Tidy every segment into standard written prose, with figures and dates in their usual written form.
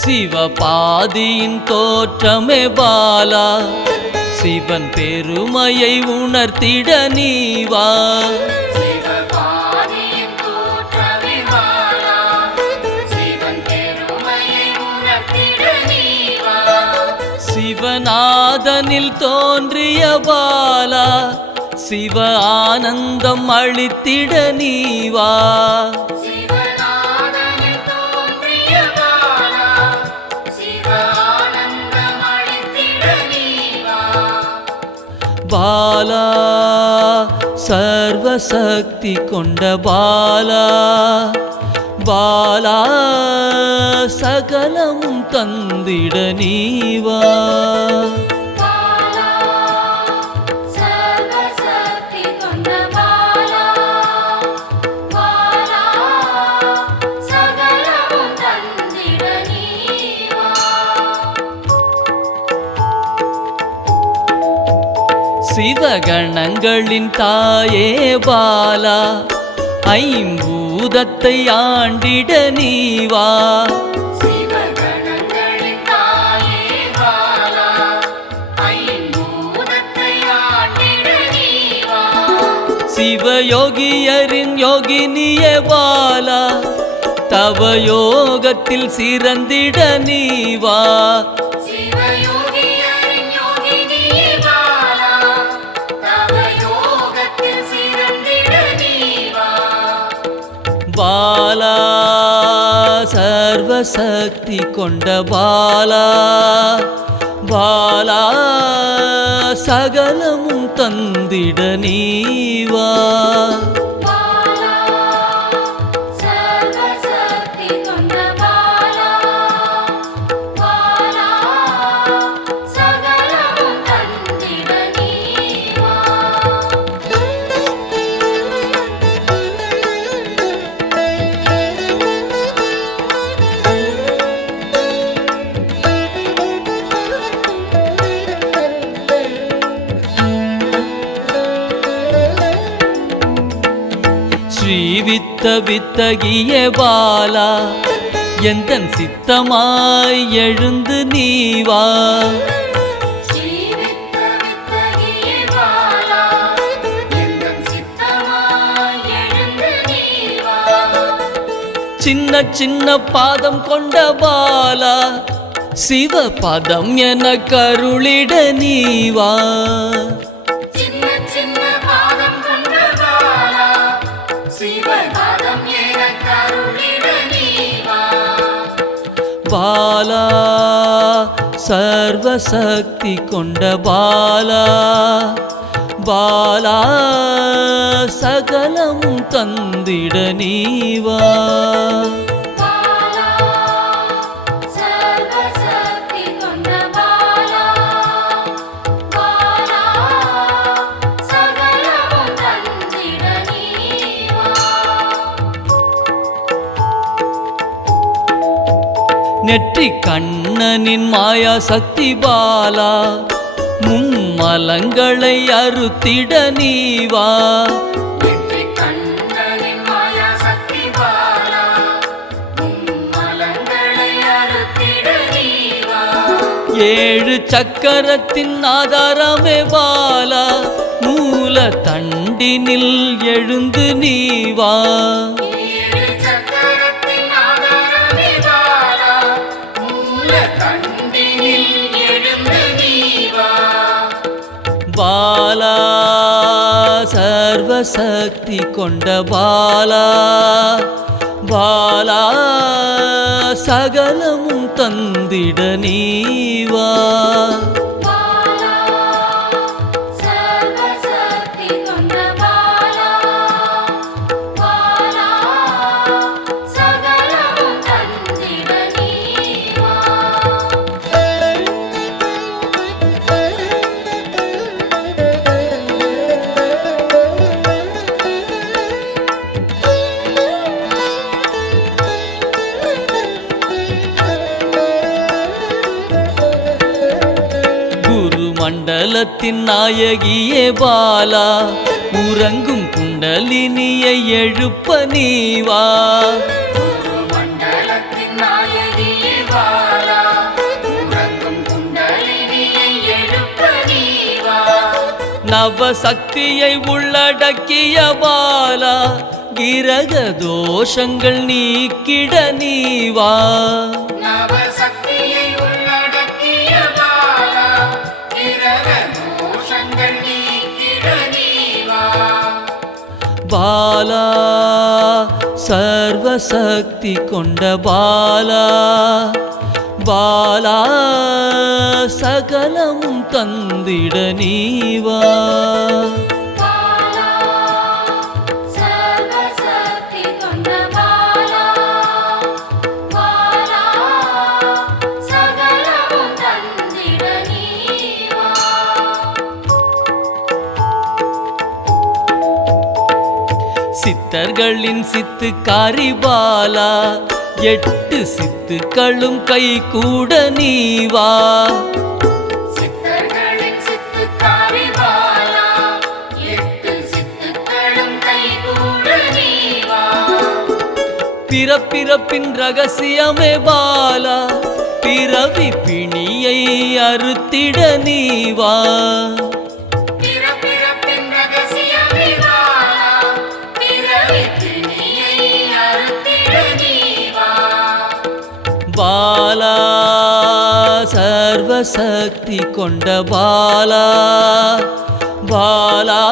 சிவபாதியின் தோற்றமே பாலா, சிவன் பெருமையை உணர்த்திட நீவா. சிவநாதனில் தோன்றிய பாலா, சிவ ஆனந்தம் அளித்திட நீவா. பாலா சர்வசக்தி கொண்ட பாலா, பாலா சகலமும் தந்திட நீவா. சிவகணங்களின் தாயே பாலா, ஐம்பூதத்தை ஆண்டிட நீவா. சிவயோகியரின் யோகினியே பாலா, தவ யோகத்தில் சிறந்திட நீவா. பாலா சர்வசக்தி கொண்ட பாலா, பாலா சகலமும் தந்திட நீவா. ஸ்ரீவித்த வித்தகிய பாலா, எந்தன் சித்தமாய் எழுந்து நீவா. சின்ன சின்ன பாதம் கொண்ட பாலா, சிவ பதம் என கருளிட நீவா. பாலா சர்வசக்தி கொண்ட பாலா, பாலா சகலமும் தந்திட நீவா. நெற்றி கண்ணனின் மாயா சக்தி பாலா, மும்மலங்களை அறுத்திட நீவா. ஏழு சக்கரத்தின் ஆதாரமே பாலா, மூல தண்டினில் எழுந்து நீவா. பாலா சர்வசக்தி கொண்ட பாலா, பாலா சகலமும் தந்திட நீவா. மண்டலத்தின் நாயகியே பாலா உறங்கும் குண்டலினியை எழுப்ப நீவா நவசக்தியை உள்ளடக்கிய பாலா கிரக தோஷங்கள் நீக்கிட நீவா பாலா சர்வசக்தி கொண்ட பாலா பாலா சகலமும் தந்திட நீவா சித்தர்களின் சித்துக்காரி பாலா 8 சித்துக்களும் கை கூட நீவா பிறப்பிறப்பின் ரகசியமே பாலா பிறவி பிணியை அறுத்திட நீவா பாலா சர்வசக்தி கொண்ட பாலா பாலா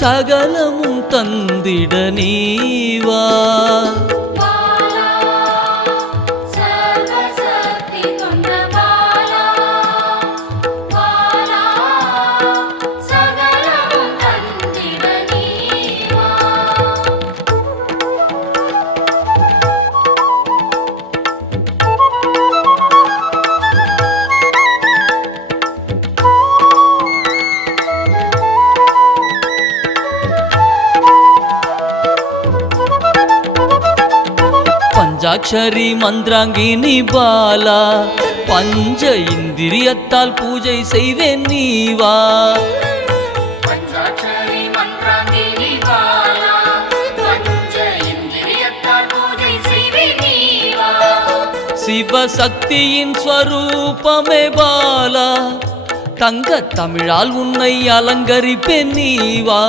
சகலமும் தந்திட நீவா பஞ்சாட்சரி மந்திராங்கினி பாலா பஞ்ச இந்திரியத்தால் பூஜை செய்வேன் நீவா சிவசக்தியின் ஸ்வரூபமே பாலா தங்க தமிழால் உன்னை அலங்கரிப்பேன் நீவா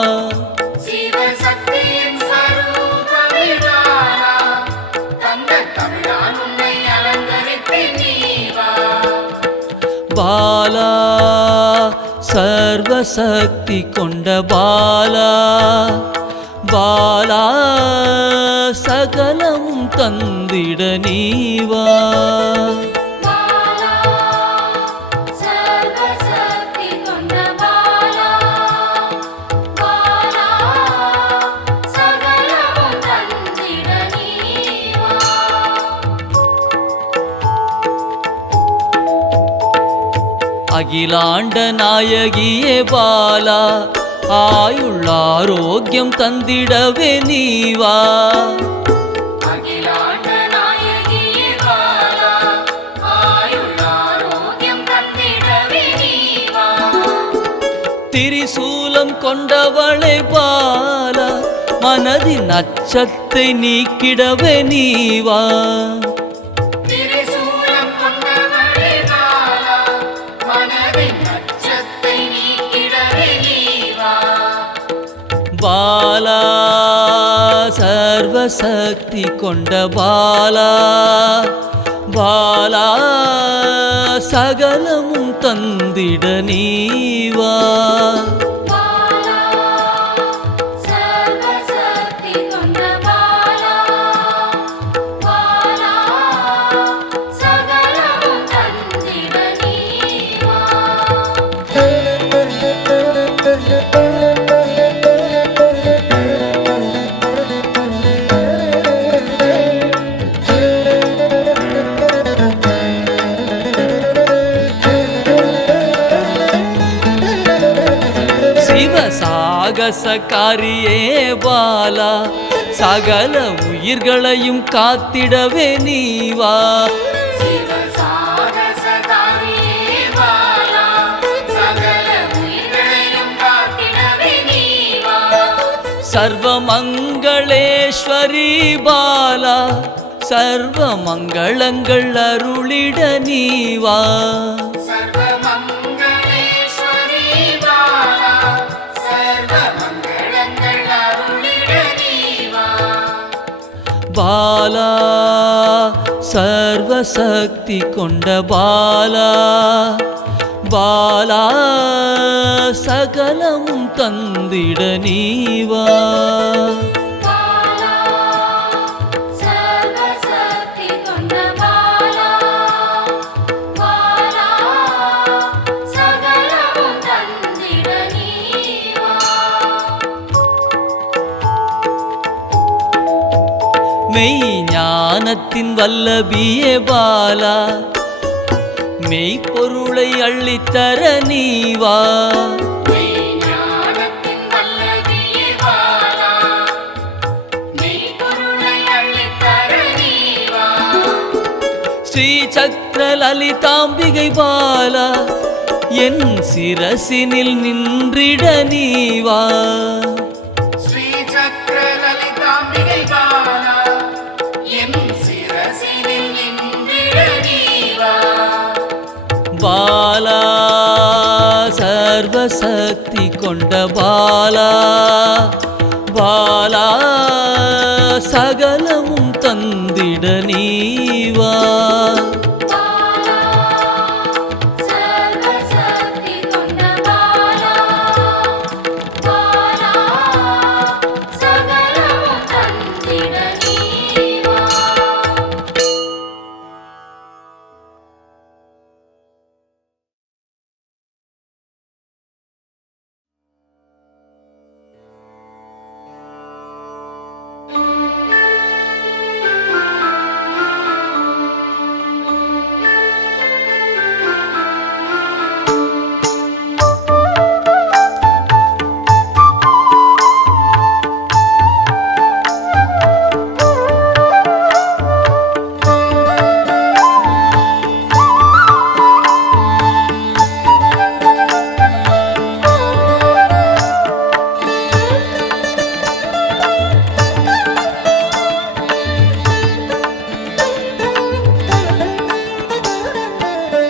பாலா சர்வசக்தி கொண்ட பாலா பாலா சகலமும் தந்திட நீவா அகிலாண்ட நாயகியே பாலா ஆயுள் ஆரோக்கியம் தந்திடவே நீவா திரிசூலம் கொண்டவளே பாலா மனதின் அச்சத்தை நீக்கிடவே நீவா பாலா சர்வசக்தி கொண்ட பாலா பாலா சகலமும் தந்திட நீவா சாகசக்காரியே பாலா சகல உயிர்களையும் காத்திடவே நீவா சர்வமங்களேஸ்வரி பாலா சர்வ மங்களங்கள் அருளிட நீவா பாலா சர்வசக்தி கொண்ட பாலா பாலா சகலமும் தந்திட நீவா மெய் ஞானத்தின் வல்லபியே பாலா மெய்ப்பொருளை அள்ளித்தர நீவா ஸ்ரீ சக்கர லலிதாம்பிகை பாலா என் சிரசினில் நின்றிட நீவா பாலா சர்வசக்தி கொண்ட பாலா பாலா சகலமும் தந்திட நீவா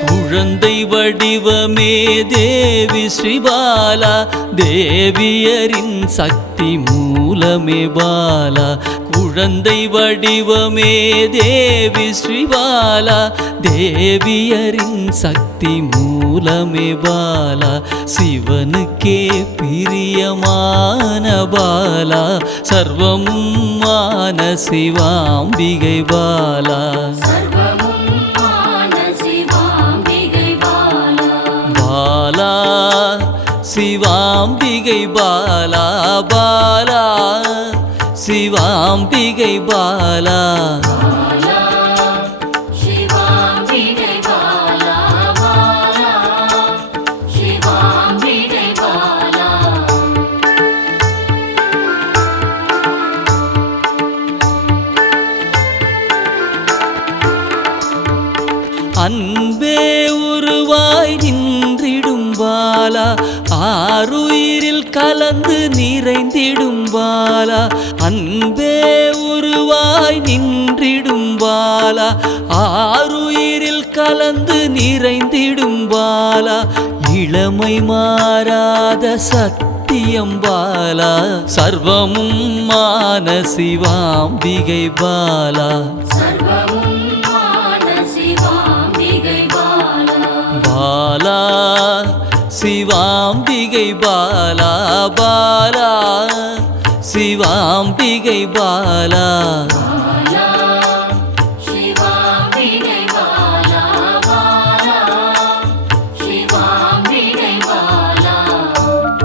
குழந்தை வடிவமே தேவி ஸ்ரீபாலா தேவியரின் சக்தி மூலமே பாலா குழந்தை வடிவமே தேவி ஸ்ரீபாலா தேவியரின் சக்தி மூலமே பாலா சிவனுக்கே பிரியமான பாலா சர்வமும் மான சிவாம்பிகை பாலா பாலா சிவாம்பிகை பாலா பாலா சிவாம்பிகை பாலா அன்பே உருவாய் நின்றிடும் பாலா ஆருயிரில் கலந்து நிறைந்திடும் பாலா அன்பே உருவாய் நின்றிடும் பாலா ஆருயிரில் கலந்து நிறைந்திடும் பாலா இளமை மாறாத சத்தியம் பாலா சர்வமும் மான சிவாம்பிகை பாலா பாலா சிவாம்பிகை பாலா பாலா சிவாம்பிகை பாலா